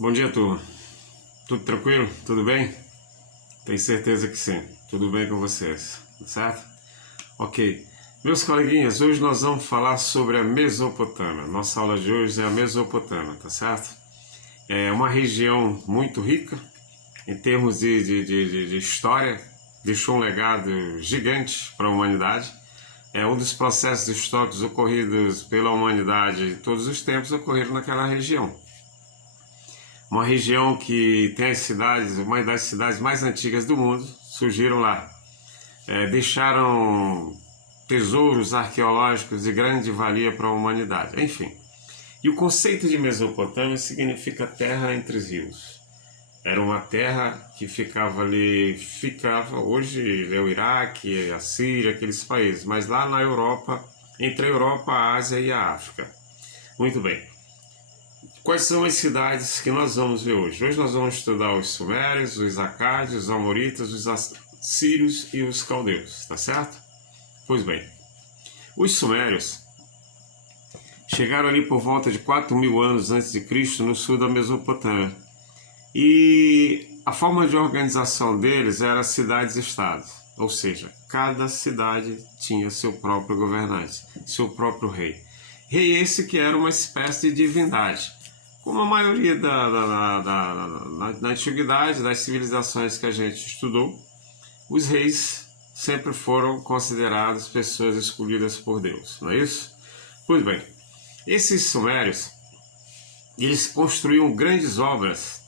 Bom dia, turma. Tudo tranquilo? Tudo bem? Tenho certeza que sim. Tudo bem com vocês, certo? Ok. Meus coleguinhas, hoje nós vamos falar sobre a Mesopotâmia. Nossa aula de hoje é a Mesopotâmia, tá certo? É uma região muito rica em termos de história, deixou um legado gigante para a humanidade. É um dos processos históricos ocorridos pela humanidade de todos os tempos ocorreram naquela região. Uma região que tem as cidades, uma das cidades mais antigas do mundo, surgiram lá. Deixaram tesouros arqueológicos de grande valia para a humanidade. Enfim, e o conceito de Mesopotâmia significa terra entre os rios. Era uma terra que ficava hoje é o Iraque, a Síria, aqueles países, mas lá na Europa, entre a Europa, a Ásia e a África. Muito bem. Quais são as cidades que nós vamos ver hoje? Hoje nós vamos estudar os sumérios, os acádios, os amoritas, os assírios e os caldeus, tá certo? Pois bem, os sumérios chegaram ali por volta de 4.000 anos antes de Cristo no sul da Mesopotâmia. E a forma de organização deles era cidades-estados, ou seja, cada cidade tinha seu próprio governante, seu próprio rei. Rei esse que era uma espécie de divindade. Como a maioria na antiguidade, das civilizações que a gente estudou, os reis sempre foram considerados pessoas escolhidas por Deus, não é isso? Pois bem, esses sumérios, eles construíam grandes obras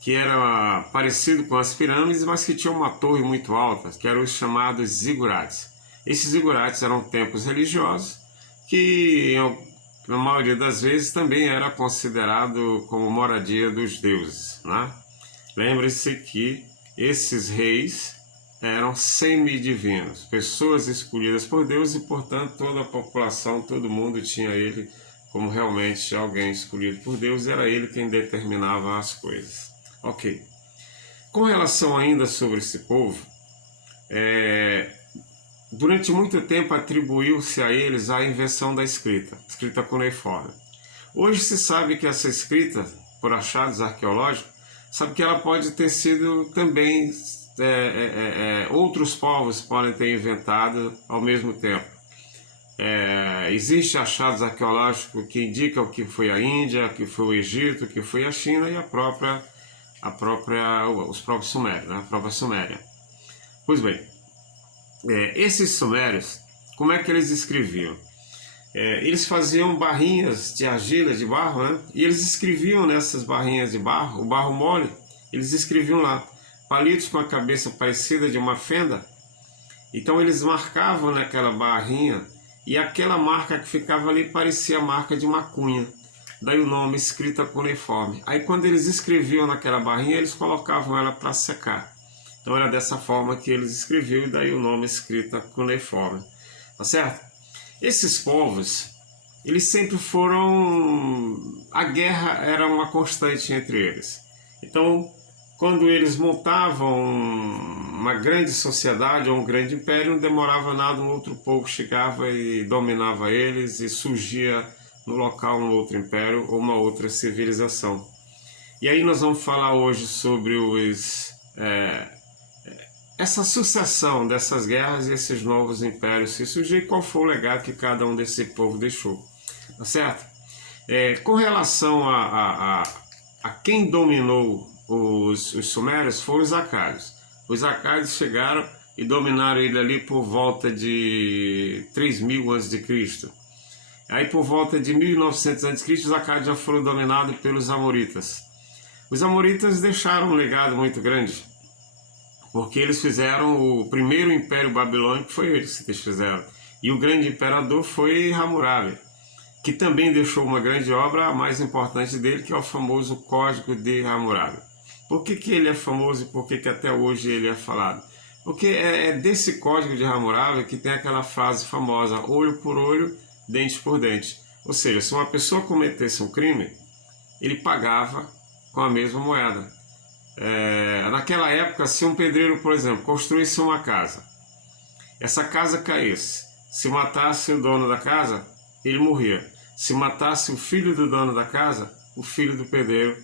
que era parecido com as pirâmides, mas que tinham uma torre muito alta, que eram os chamados zigurates. Esses zigurates eram templos religiosos que, na maioria das vezes, também era considerado como moradia dos deuses, né? Lembre-se que esses reis eram semidivinos, pessoas escolhidas por Deus e, portanto, toda a população, todo mundo tinha ele como realmente alguém escolhido por Deus, era ele quem determinava as coisas. Ok. Com relação ainda sobre esse povo, durante muito tempo atribuiu-se a eles a invenção da escrita cuneiforme. Hoje se sabe que essa escrita, por achados arqueológicos, sabe que ela pode ter sido também, outros povos podem ter inventado ao mesmo tempo. Existem achados arqueológicos que indicam que foi a Índia, que foi o Egito, que foi a China e os próprios Sumérios, né? A própria Suméria. Pois bem, esses sumérios, como é que eles escreviam? Eles faziam barrinhas de argila, de barro, né? E eles escreviam nessas barrinhas de barro, o barro mole, eles escreviam lá, palitos com a cabeça parecida de uma fenda. Então eles marcavam naquela barrinha e aquela marca que ficava ali parecia a marca de uma cunha. Daí o nome escrita cuneiforme. Aí quando eles escreviam naquela barrinha, eles colocavam ela para secar. Então era dessa forma que eles escreviam e daí o nome escrita cuneiforme. Tá certo? Esses povos, eles sempre foram... A guerra era uma constante entre eles. Então, quando eles montavam uma grande sociedade ou um grande império, não demorava nada, um outro povo chegava e dominava eles e surgia no local um outro império ou uma outra civilização. E aí nós vamos falar hoje sobre essa sucessão dessas guerras e esses novos impérios se surgir, qual foi o legado que cada um desse povo deixou, tá certo? Com relação a quem dominou os sumérios, foram os acádios. Os acádios chegaram e dominaram ele ali por volta de 3.000 a.C. Aí por volta de 1900 a.C. os acádios já foram dominados pelos amoritas. Os amoritas deixaram um legado muito grande, porque eles fizeram o primeiro império babilônico, foi eles que eles fizeram. E o grande imperador foi Hammurabi, que também deixou uma grande obra, a mais importante dele, que é o famoso Código de Hammurabi. Por que ele é famoso e por que até hoje ele é falado? Porque é desse Código de Hammurabi que tem aquela frase famosa, olho por olho, dente por dente. Ou seja, se uma pessoa cometesse um crime, ele pagava com a mesma moeda. Naquela época, se um pedreiro, por exemplo, construísse uma casa, essa casa caísse, se matasse o dono da casa, ele morria. Se matasse o filho do dono da casa, o filho do pedreiro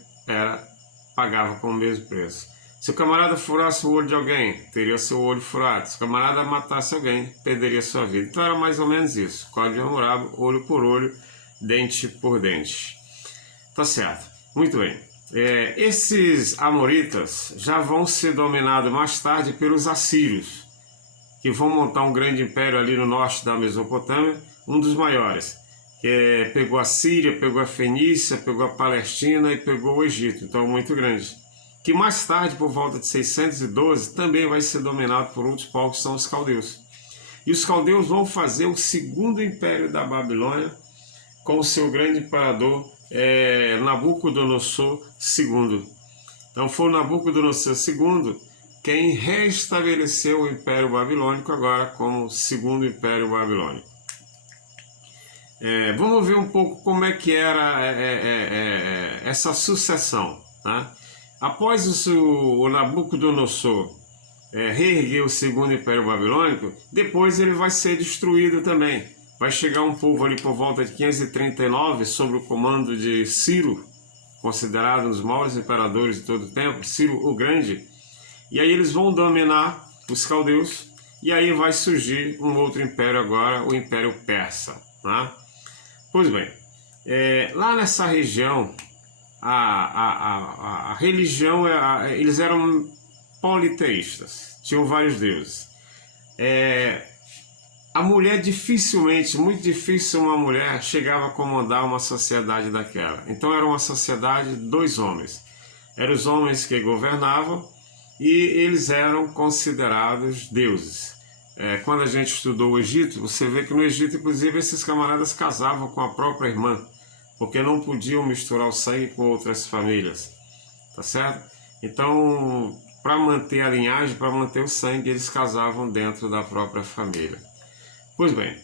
pagava com o mesmo preço. Se o camarada furasse o olho de alguém, teria seu olho furado. Se o camarada matasse alguém, perderia sua vida. Então era mais ou menos isso. Código de Hammurabi, olho por olho, dente por dente. Tá certo. Muito bem. Esses amoritas já vão ser dominados mais tarde pelos assírios, que vão montar um grande império ali no norte da Mesopotâmia, um dos maiores. Pegou a Síria, pegou a Fenícia, pegou a Palestina e pegou o Egito. Então muito grande. Que mais tarde, por volta de 612, também vai ser dominado por outros povos, que são os caldeus. E os caldeus vão fazer o segundo império da Babilônia com o seu grande imperador Nabucodonosor II. Então foi o Nabucodonosor II quem restabeleceu o Império Babilônico agora como segundo Império Babilônico. Vamos ver um pouco como é que era essa sucessão, tá? Após o Nabucodonosor reerguer o segundo Império Babilônico, depois ele vai ser destruído também. Vai chegar um povo ali por volta de 539, sob o comando de Ciro, considerado um dos maiores imperadores de todo o tempo, Ciro o Grande. E aí eles vão dominar os caldeus, e aí vai surgir um outro império agora, o Império Persa. Tá? Pois bem, lá nessa região, a religião, eles eram politeístas, tinham vários deuses. A mulher dificilmente, muito difícil uma mulher chegava a comandar uma sociedade daquela. Então era uma sociedade de dois homens. Eram os homens que governavam e eles eram considerados deuses. Quando a gente estudou o Egito, você vê que no Egito, inclusive, esses camaradas casavam com a própria irmã, porque não podiam misturar o sangue com outras famílias, tá certo? Então, para manter a linhagem, para manter o sangue, eles casavam dentro da própria família. Pois bem,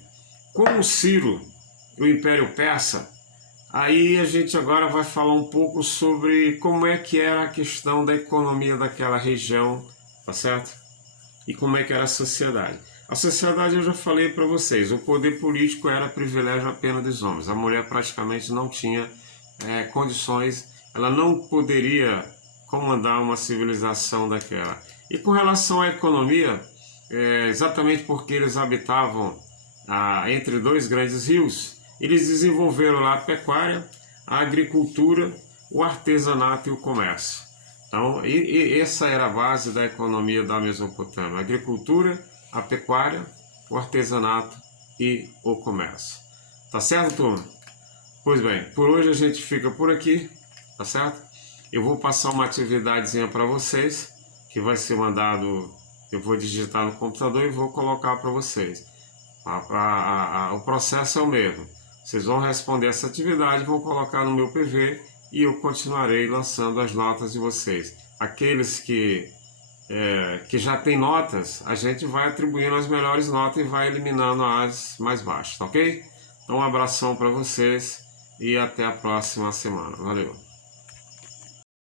com o Ciro, o Império Persa, aí a gente agora vai falar um pouco sobre como é que era a questão da economia daquela região, tá certo? E como é que era a sociedade. A sociedade eu já falei para vocês, o poder político era privilégio apenas dos homens. A mulher praticamente não tinha condições, ela não poderia comandar uma civilização daquela. E com relação à economia, exatamente porque eles habitavam entre dois grandes rios, eles desenvolveram lá a pecuária, a agricultura, o artesanato e o comércio. Então, essa era a base da economia da Mesopotâmia: a agricultura, a pecuária, o artesanato e o comércio. Tá certo, turma? Pois bem, por hoje a gente fica por aqui, tá certo? Eu vou passar uma atividadezinha para vocês, que vai ser mandado, eu vou digitar no computador e vou colocar para vocês. O processo é o mesmo. Vocês vão responder essa atividade, vão colocar no meu PV e eu continuarei lançando as notas de vocês. Aqueles que já têm notas, a gente vai atribuindo as melhores notas e vai eliminando as mais baixas, tá ok? Então um abração para vocês e até a próxima semana. Valeu!